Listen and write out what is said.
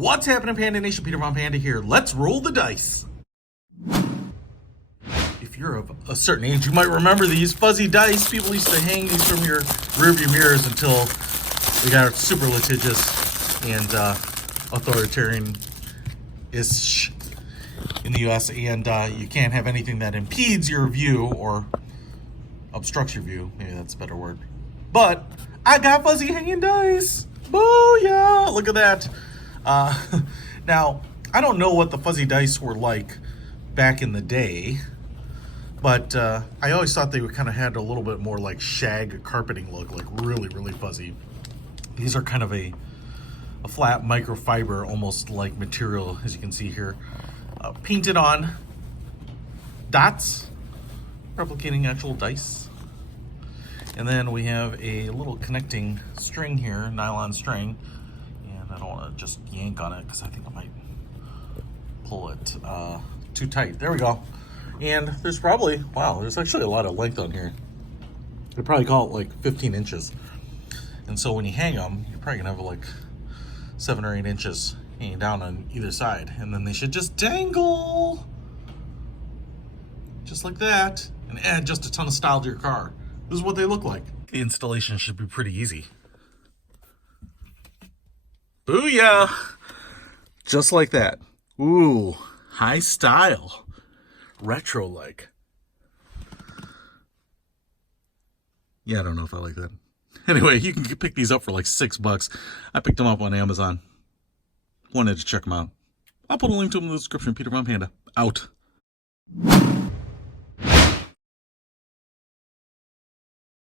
What's happening, Panda Nation? Peter Von Panda here. Let's roll the dice. If you're of a certain age, you might remember these fuzzy dice. People used to hang these from your rearview mirrors until they got super litigious and authoritarian-ish in the U.S. And you can't have anything that impedes your view or obstructs your view. Maybe that's a better word. But I got fuzzy hanging dice. Booyah! Look at that. Now, I don't know what the fuzzy dice were like back in the day, but I always thought they kind of had a little bit more like shag carpeting look, like really, really fuzzy. These are kind of a flat microfiber, almost like material, as you can see here, painted on dots, replicating actual dice. And then we have a little connecting string here, nylon string. And I don't want to just yank on it because I think I might pull it too tight. There we go. And there's probably, wow, there's actually a lot of length on here. I'd probably call it like 15 inches. And so when you hang them, you're probably gonna have like 7 or 8 inches hanging down on either side. And then they should just dangle. Just like that. And add just a ton of style to your car. This is what they look like. The installation should be pretty easy. Booyah! Just like that. Ooh, high style. Retro-like. Yeah, I don't know if I like that. Anyway, you can pick these up for like $6. I picked them up on Amazon. Wanted to check them out. I'll put a link to them in the description. Peter Von Panda. Out.